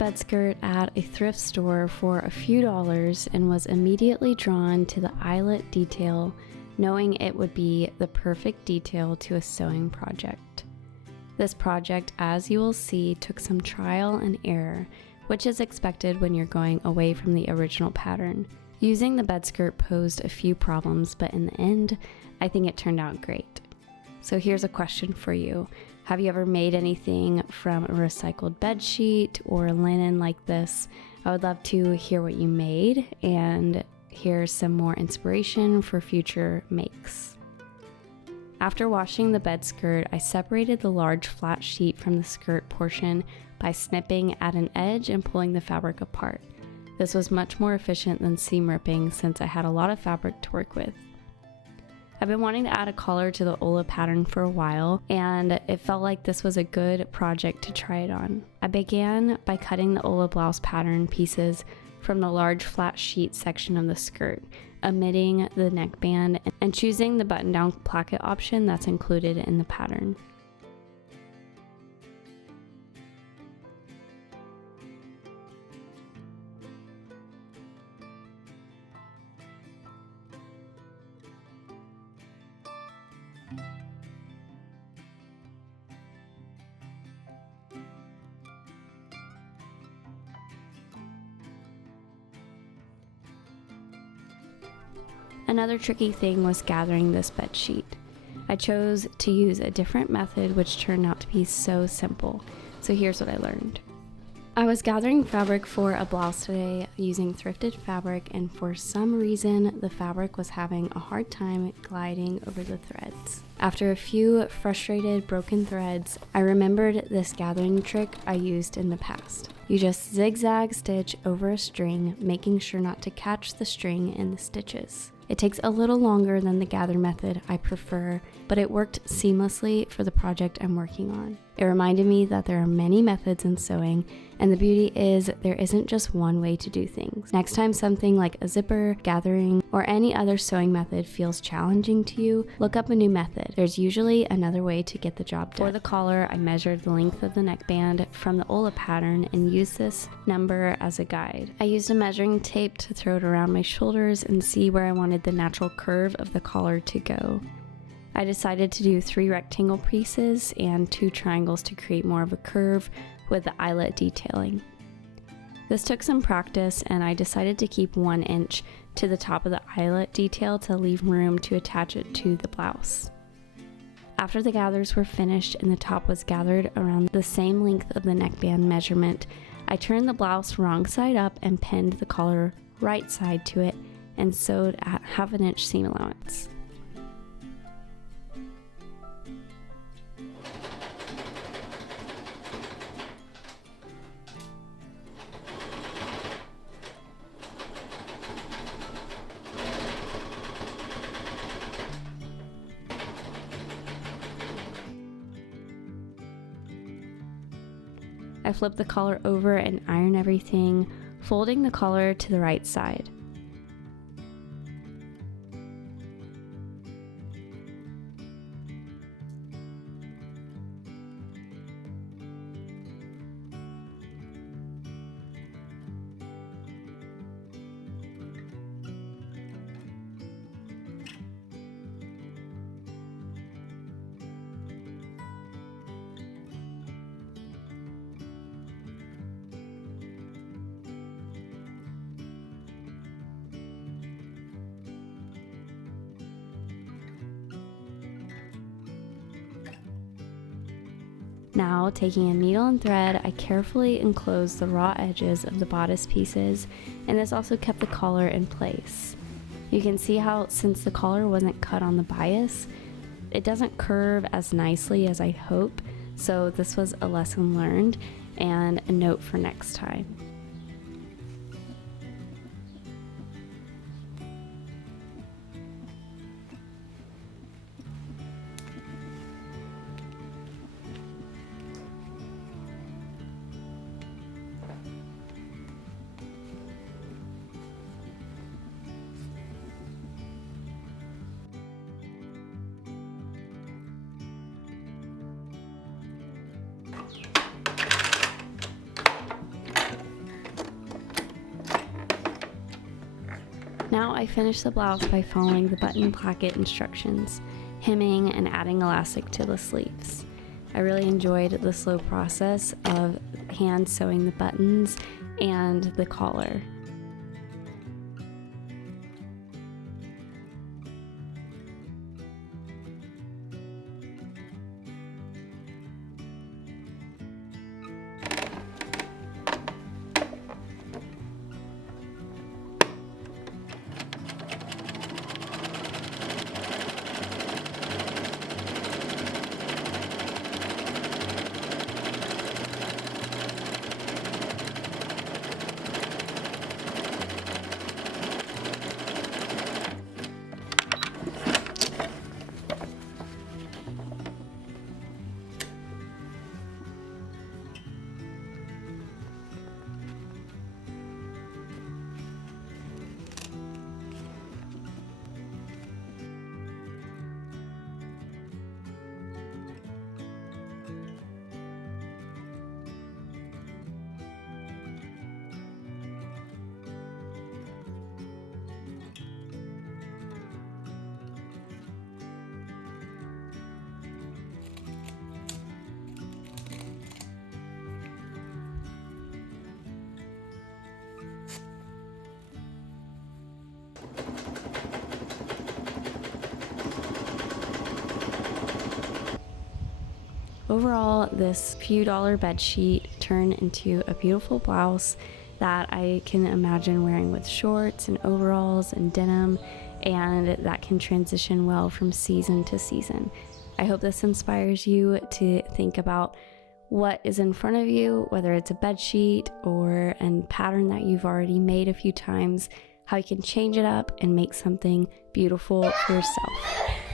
bed skirt at a thrift store for a few dollars and was immediately drawn to the eyelet detail, knowing it would be the perfect detail to a sewing project. This project, as you will see, took some trial and error, which is expected when you're going away from the original pattern. Using the bed skirt posed a few problems, but in the end, I think it turned out great. So here's a question for you. Have you ever made anything from a recycled bed sheet or linen like this? I would love to hear what you made and hear some more inspiration for future makes. After washing the bed skirt, I separated the large flat sheet from the skirt portion by snipping at an edge and pulling the fabric apart. This was much more efficient than seam ripping since I had a lot of fabric to work with. I've been wanting to add a collar to the Ola pattern for a while, and it felt like this was a good project to try it on. I began by cutting the Ola blouse pattern pieces from the large flat sheet section of the skirt, omitting the neckband and choosing the button-down placket option that's included in the pattern. Another tricky thing was gathering this bed sheet. I chose to use a different method which turned out to be so simple. So here's what I learned. I was gathering fabric for a blouse today using thrifted fabric, and for some reason the fabric was having a hard time gliding over the threads. After a few frustrated broken threads, I remembered this gathering trick I used in the past. You just zigzag stitch over a string, making sure not to catch the string in the stitches. It takes a little longer than the gather method I prefer, but it worked seamlessly for the project I'm working on. It reminded me that there are many methods in sewing, and the beauty is there isn't just one way to do things. Next time something like a zipper, gathering, or any other sewing method feels challenging to you, look up a new method. There's usually another way to get the job done. For the collar, I measured the length of the neckband from the Ola pattern and used this number as a guide. I used a measuring tape to throw it around my shoulders and see where I wanted the natural curve of the collar to go. I decided to do 3 rectangle pieces and 2 triangles to create more of a curve with the eyelet detailing. This took some practice, and I decided to keep 1 inch to the top of the eyelet detail to leave room to attach it to the blouse. After the gathers were finished and the top was gathered around the same length of the neckband measurement, I turned the blouse wrong side up and pinned the collar right side to it and sewed at 1/2 inch seam allowance. I flipped the collar over and ironed everything, folding the collar to the right side. Now, taking a needle and thread, I carefully enclosed the raw edges of the bodice pieces, and this also kept the collar in place. You can see how, since the collar wasn't cut on the bias, it doesn't curve as nicely as I hope, so this was a lesson learned and a note for next time. Now I finished the blouse by following the button placket instructions, hemming and adding elastic to the sleeves. I really enjoyed the slow process of hand sewing the buttons and the collar. Overall, this few dollar bed sheet turned into a beautiful blouse that I can imagine wearing with shorts and overalls and denim, and that can transition well from season to season. I hope this inspires you to think about what is in front of you, whether it's a bed sheet or a pattern that you've already made a few times, how you can change it up and make something beautiful for yourself.